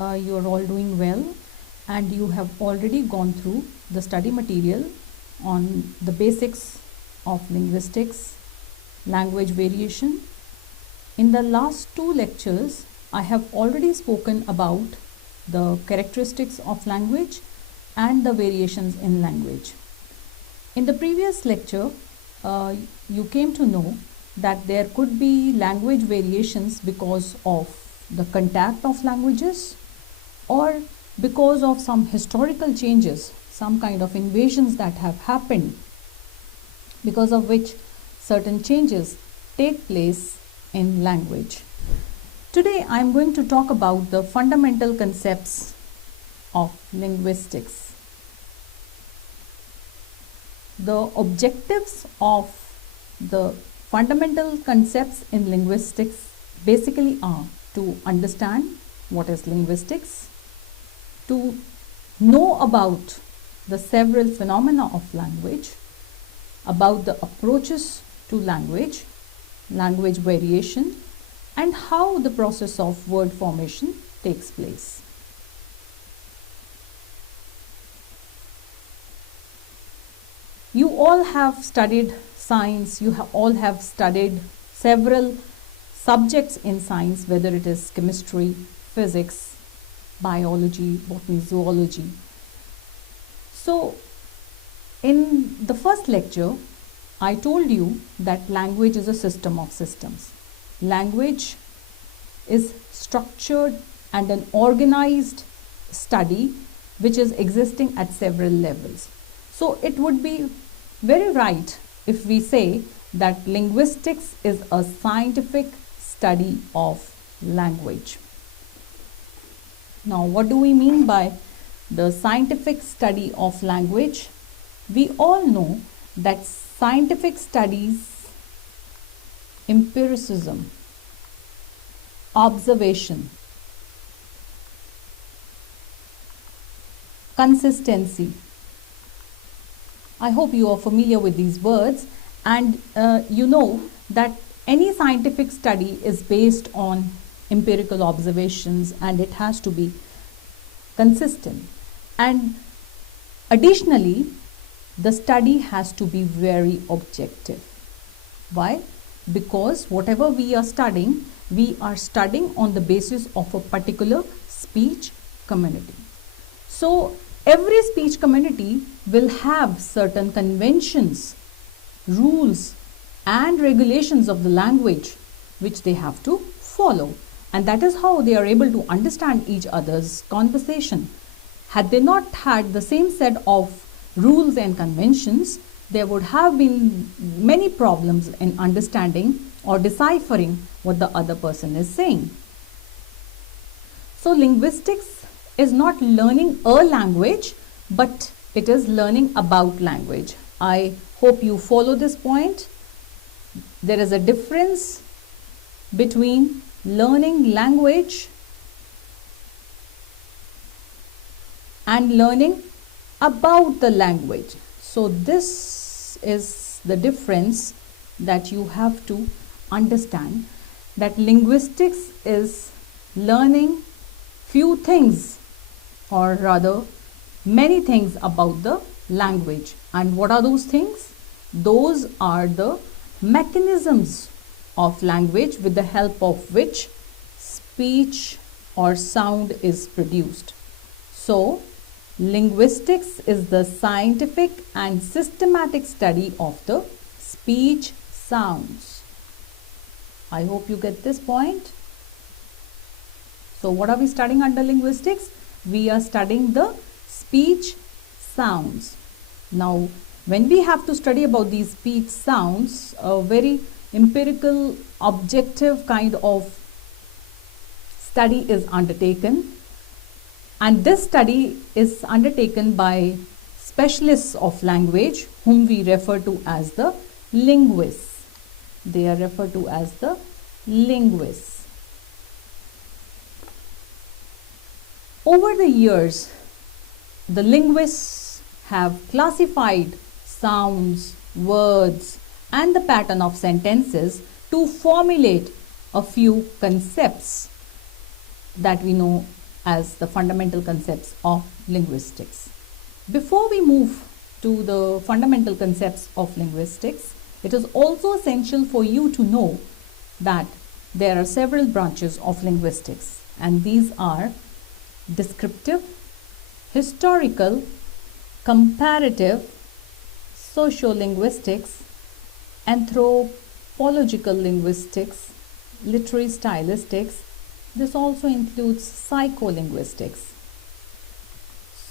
you are all doing well and you have already gone through the study material on the basics of linguistics, language variation. In the last two lectures, I have already spoken about the characteristics of language and the variations in language. In the previous lecture, you came to know that there could be language variations because of the contact of languages or because of some historical changes, some kind of invasions that have happened, because of which certain changes take place in language. Today I am going to talk about the fundamental concepts of linguistics. The objectives of the fundamental concepts in linguistics basically are to understand what is linguistics, to know about the several phenomena of language, about the approaches to language, language variation, and how the process of word formation takes place. You all have studied science, you all have studied several subjects in science, whether it is chemistry, physics, biology, botany, zoology. So, in the first lecture, I told you that language is a system of systems. Language is structured and an organized study which is existing at several levels. So it would be very right if we say that linguistics is a scientific study of language. Now, what do we mean by the scientific study of language? We all know that scientific studies, empiricism, observation, consistency. I hope you are familiar with these words, and you know that any scientific study is based on empirical observations and it has to be consistent. And additionally, the study has to be very objective. Why? Because whatever we are studying on the basis of a particular speech community. So every speech community will have certain conventions, rules and regulations of the language which they have to follow, and that is how they are able to understand each other's conversation. Had they not had the same set of rules and conventions, there would have been many problems in understanding or deciphering what the other person is saying. So linguistics is not learning a language, but it is learning about language. I hope you follow this point. There is a difference between learning language and learning about the language. So this is the difference that you have to understand, that linguistics is learning few things, or rather many things about the language. And what are those things? Those are the mechanisms of language with the help of which speech or sound is produced. So linguistics is the scientific and systematic study of the speech sounds. I hope you get this point. So what are we studying under linguistics? We are studying the speech sounds. Now, when we have to study about these speech sounds, a very empirical, objective kind of study is undertaken. And this study is undertaken by specialists of language whom we refer to as the linguists. They are referred to as the linguists. Over the years, the linguists have classified sounds, words, and the pattern of sentences to formulate a few concepts that we know as the fundamental concepts of linguistics. Before we move to the fundamental concepts of linguistics, it is also essential for you to know that there are several branches of linguistics, and these are descriptive, historical, comparative, sociolinguistics, anthropological linguistics, literary stylistics. This also includes psycholinguistics.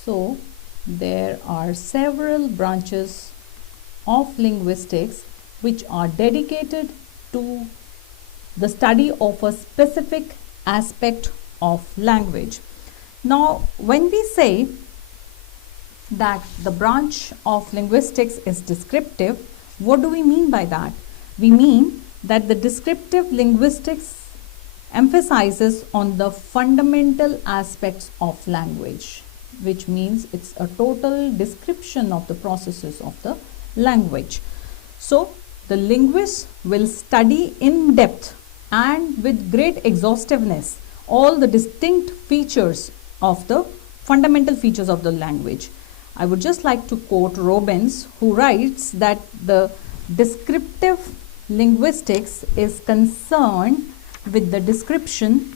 So, there are several branches of linguistics which are dedicated to the study of a specific aspect of language. Now, when we say that the branch of linguistics is descriptive, what do we mean by that? We mean that the descriptive linguistics emphasizes on the fundamental aspects of language, which means it's a total description of the processes of the language. So, the linguist will study in depth and with great exhaustiveness all the distinct features of the fundamental features of the language. I would just like to quote Robbins, who writes that the descriptive linguistics is concerned with the description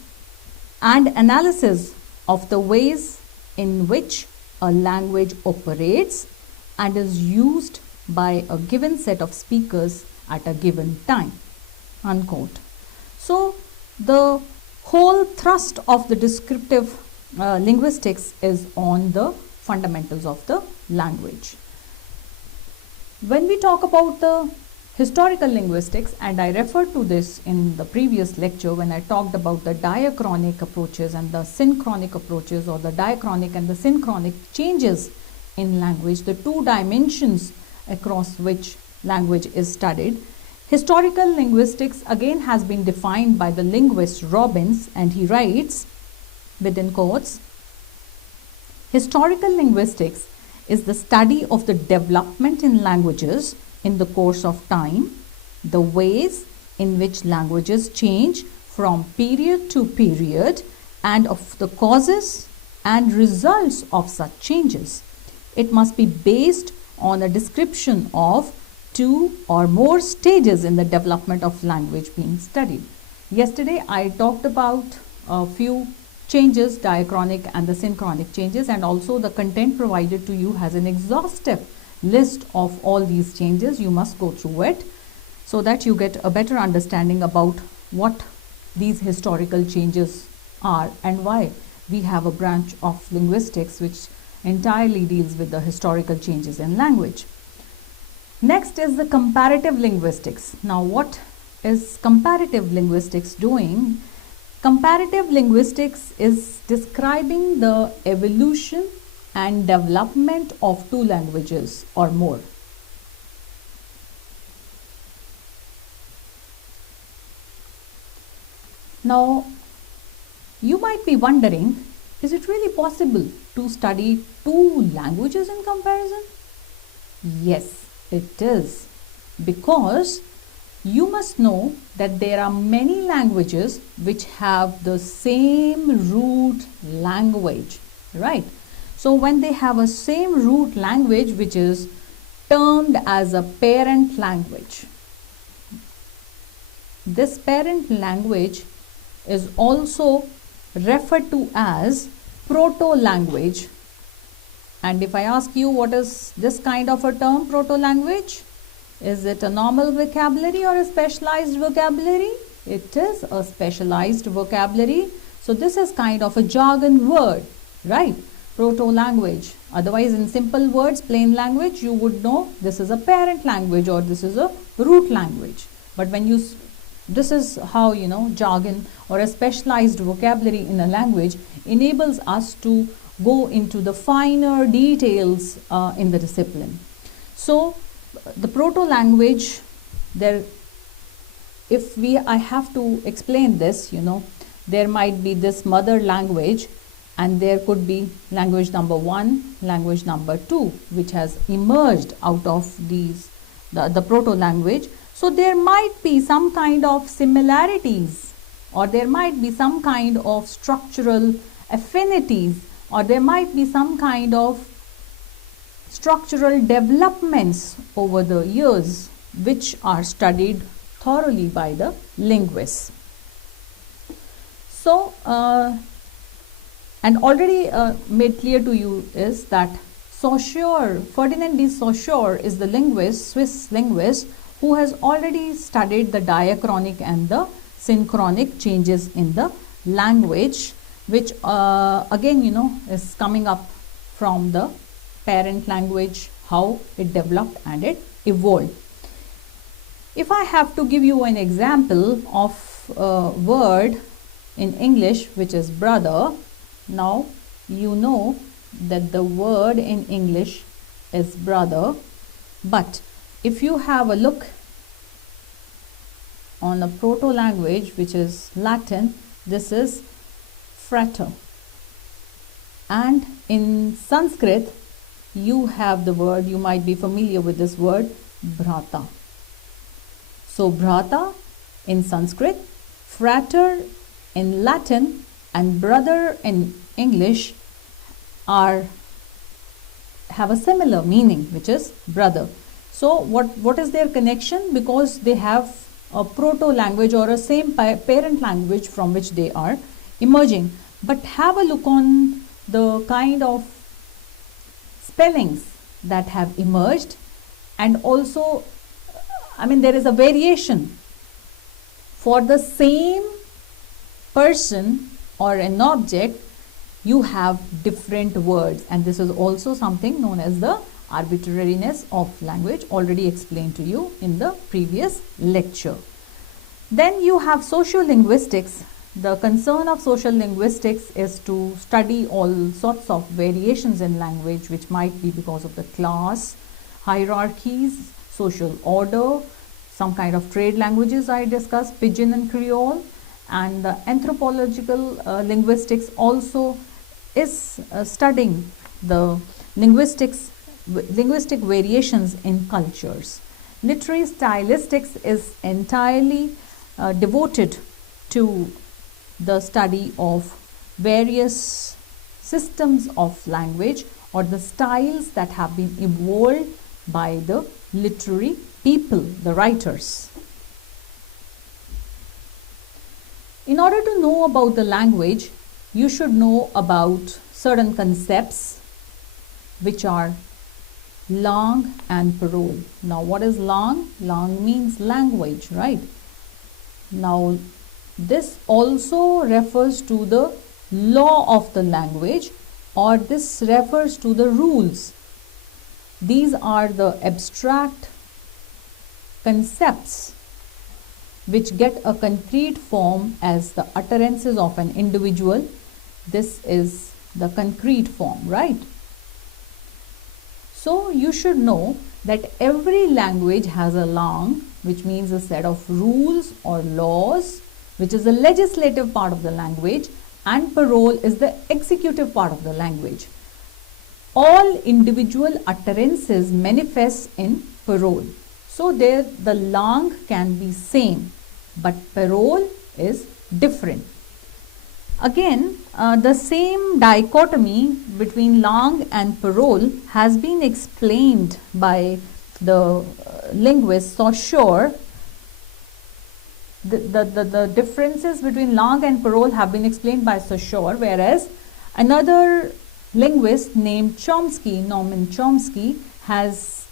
and analysis of the ways in which a language operates and is used by a given set of speakers at a given time, unquote. So, the whole thrust of the descriptive linguistics is on the fundamentals of the language. When we talk about the historical linguistics, and I referred to this in the previous lecture when I talked about the diachronic approaches and the synchronic approaches, or the diachronic and the synchronic changes in language, the two dimensions across which language is studied. Historical linguistics again has been defined by the linguist Robbins, and he writes within quotes, historical linguistics is the study of the development in languages in the course of time, the ways in which languages change from period to period, and of the causes and results of such changes. It must be based on a description of two or more stages in the development of language being studied. Yesterday I talked about a few changes, diachronic and the synchronic changes, and also the content provided to you has an exhaustive list of all these changes. You must go through it so that you get a better understanding about what these historical changes are and why we have a branch of linguistics which entirely deals with the historical changes in language. Next is the comparative linguistics. Now, what is comparative linguistics doing? Comparative linguistics is describing the evolution and development of two languages or more. Now, you might be wondering, is it really possible to study two languages in comparison? Yes, it is, because you must know that there are many languages which have the same root language, right? So when they have a same root language which is termed as a parent language, this parent language is also referred to as proto-language. And if I ask you, what is this kind of a term, proto-language? Is it a normal vocabulary or a specialized vocabulary? It is a specialized vocabulary. So this is kind of a jargon word, right? Proto-language. Otherwise, in simple words, plain language, you would know this is a parent language or this is a root language. But when you, this is how, jargon or a specialized vocabulary in a language enables us to go into the finer details in the discipline. So, the proto-language, I have to explain this, there might be this mother language, and there could be language number 1, language number 2, which has emerged out of the proto-language. So there might be some kind of similarities, or there might be some kind of structural affinities, or there might be some kind of structural developments over the years which are studied thoroughly by the linguists. So, and already made clear to you is that Saussure, Ferdinand de Saussure is the linguist, Swiss linguist, who has already studied the diachronic and the synchronic changes in the language, which again, is coming up from the parent language, how it developed and it evolved. If I have to give you an example of a word in English which is brother, now you know that the word in English is brother, but if you have a look on a proto language which is Latin, this is frater, and in Sanskrit you have the word, you might be familiar with this word, bhrata. So bhrata in Sanskrit, frater in Latin, and brother in English have a similar meaning, which is brother. So what is their connection? Because they have a proto language or a same parent language from which they are emerging. But have a look on the kind of spellings that have emerged, and also there is a variation for the same person or an object. You have different words, and this is also something known as the arbitrariness of language, already explained to you in the previous lecture. Then you have sociolinguistics. The concern of social linguistics is to study all sorts of variations in language, which might be because of the class, hierarchies, social order, some kind of trade languages I discussed, Pidgin and Creole, and the anthropological linguistics also is studying the linguistic variations in cultures. Literary stylistics is entirely devoted to the study of various systems of language or the styles that have been evolved by the literary people, the writers. In order to know about the language, you should know about certain concepts which are langue and parole. Now, what is langue? Langue means language, right? Now, this also refers to the law of the language, or this refers to the rules. These are the abstract concepts which get a concrete form as the utterances of an individual. This is the concrete form, right? So you should know that every language has a langue, which means a set of rules or laws, which is the legislative part of the language, and parole is the executive part of the language. All individual utterances manifest in parole. So there the langue can be same, but parole is different. Again, the same dichotomy between langue and parole has been explained by the linguist Saussure. The differences between langue and parole have been explained by Saussure, whereas another linguist named Chomsky, Norman Chomsky, has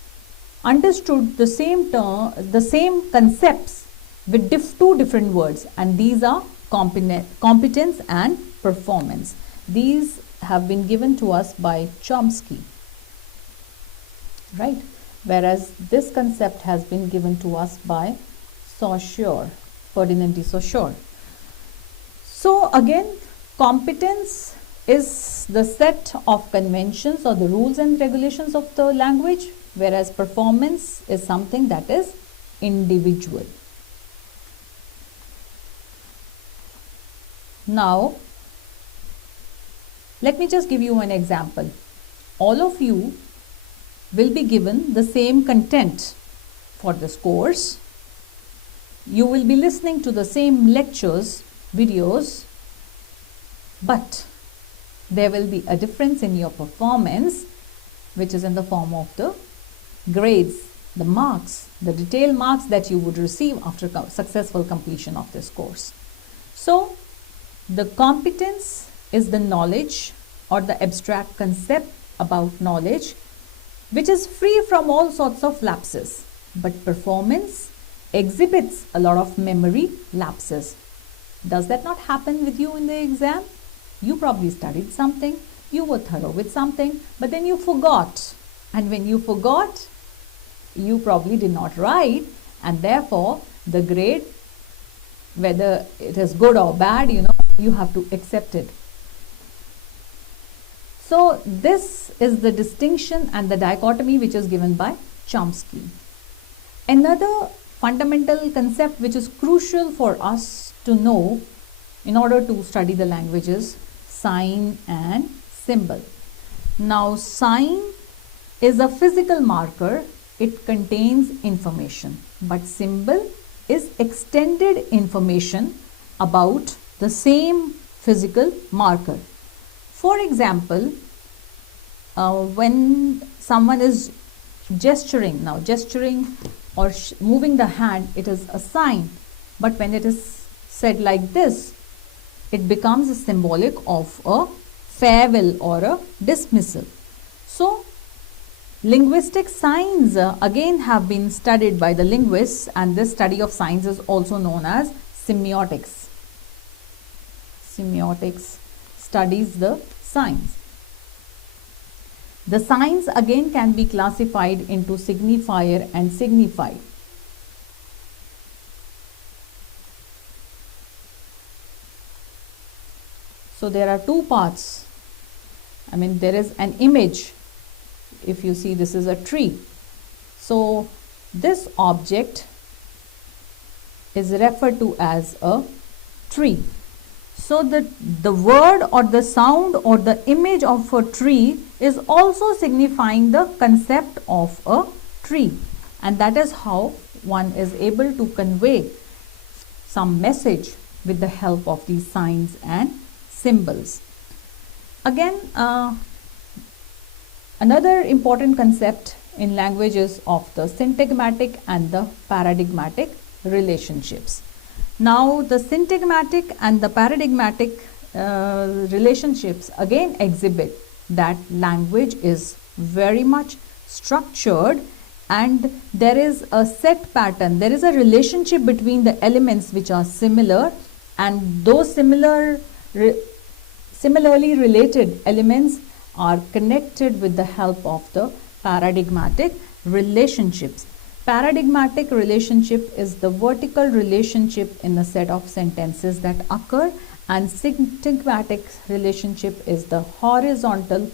understood the same term, the same concepts with two different words, and these are competence and performance. These have been given to us by Chomsky, right? Whereas this concept has been given to us by Saussure, Ferdinand de Saussure. So again, competence is the set of conventions or the rules and regulations of the language, whereas performance is something that is individual. Now, let me just give you an example. All of you will be given the same content for this course. You will be listening to the same lectures, videos, but there will be a difference in your performance, which is in the form of the grades, the marks, the detailed marks that you would receive after successful completion of this course. So, the competence is the knowledge or the abstract concept about knowledge which is free from all sorts of lapses, but performance exhibits a lot of memory lapses. Does that not happen with you in the exam? You probably studied something, you were thorough with something, but then you forgot. And when you forgot, you probably did not write, and therefore the grade, whether it is good or bad, you have to accept it. So this is the distinction and the dichotomy which is given by Chomsky. Another fundamental concept which is crucial for us to know in order to study the languages, sign and symbol. Now, sign is a physical marker, it contains information, but symbol is extended information about the same physical marker. For example, when someone is gesturing, now gesturing or moving the hand, it is a sign, but when it is said like this, it becomes symbolic of a farewell or a dismissal. So, linguistic signs again have been studied by the linguists, and this study of signs is also known as semiotics. Semiotics studies the signs. The signs again can be classified into signifier and signified. So there are two parts. There is an image. If you see, this is a tree. So this object is referred to as a tree. So the word or the sound or the image of a tree is also signifying the concept of a tree, and that is how one is able to convey some message with the help of these signs and symbols. Again, another important concept in language is of the syntagmatic and the paradigmatic relationships. Now, the syntagmatic and the paradigmatic relationships again exhibit that language is very much structured, and there is a set pattern. There is a relationship between the elements which are similar, and those similarly related elements are connected with the help of the paradigmatic relationships. Paradigmatic relationship is the vertical relationship in a set of sentences that occur, and syntagmatic relationship is the horizontal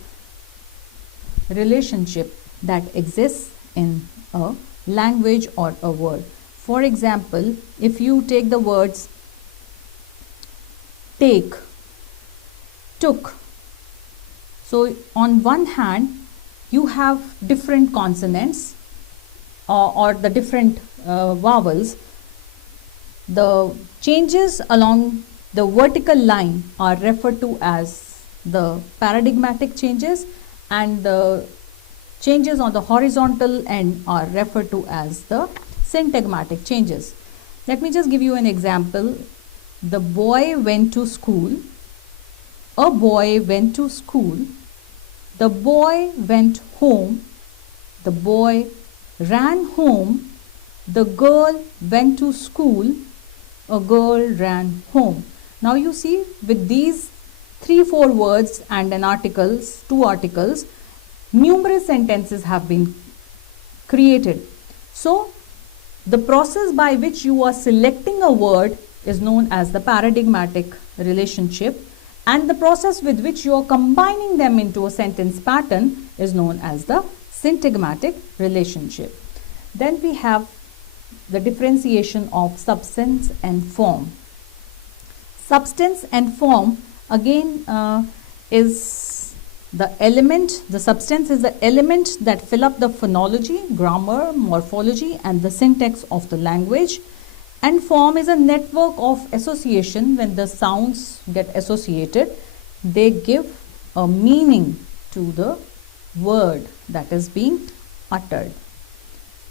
relationship that exists in a language or a word. For example, if you take the words take, took, so on one hand you have different consonants or the different vowels. The changes along the vertical line are referred to as the paradigmatic changes, and the changes on the horizontal end are referred to as the syntagmatic changes. Let me just give you an example. The boy went to school. A boy went to school. The boy went home. The boy ran home. The girl went to school. A girl ran home. Now you see, with these 3-4 words and an articles, 2 articles, numerous sentences have been created. So the process by which you are selecting a word is known as the paradigmatic relationship, and the process with which you are combining them into a sentence pattern is known as the syntagmatic relationship. Then we have the differentiation of substance and form. Substance and form again is the element, the substance is the element that fill up the phonology, grammar, morphology and the syntax of the language, and form is a network of association. When the sounds get associated, they give a meaning to the word that is being uttered.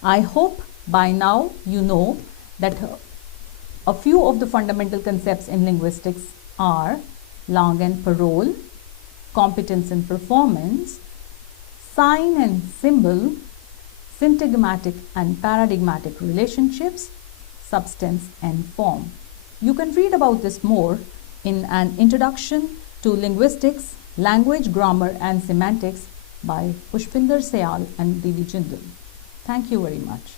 I hope by now you know that a few of the fundamental concepts in linguistics are lang and parole, competence and performance, sign and symbol, syntagmatic and paradigmatic relationships, substance and form. You can read about this more in an introduction to linguistics, language, grammar and semantics by Pushpinder Sayal and Devi Jindal. Thank you very much.